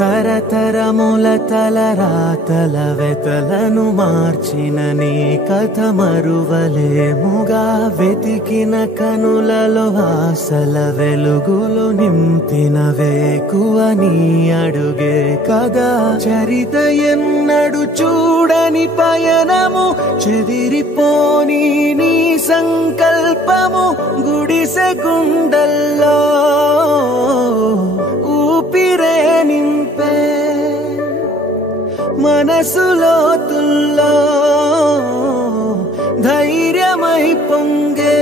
తరతరముల తలరాతల వెతలను మార్చిన నీ కథ మరువలేముగా వెతికిన కనులలో ఆశల వెలుగులు నింపిన వేకువ నీ అడుగే కదా చరిత ఎన్నడు చూడని పయనము చెదిరిపోని నీ సంకల్పము గుడిసె గుండల్లో ఊపిరే నింపే మనసులో తుల్లో ధైర్యమై పొంగే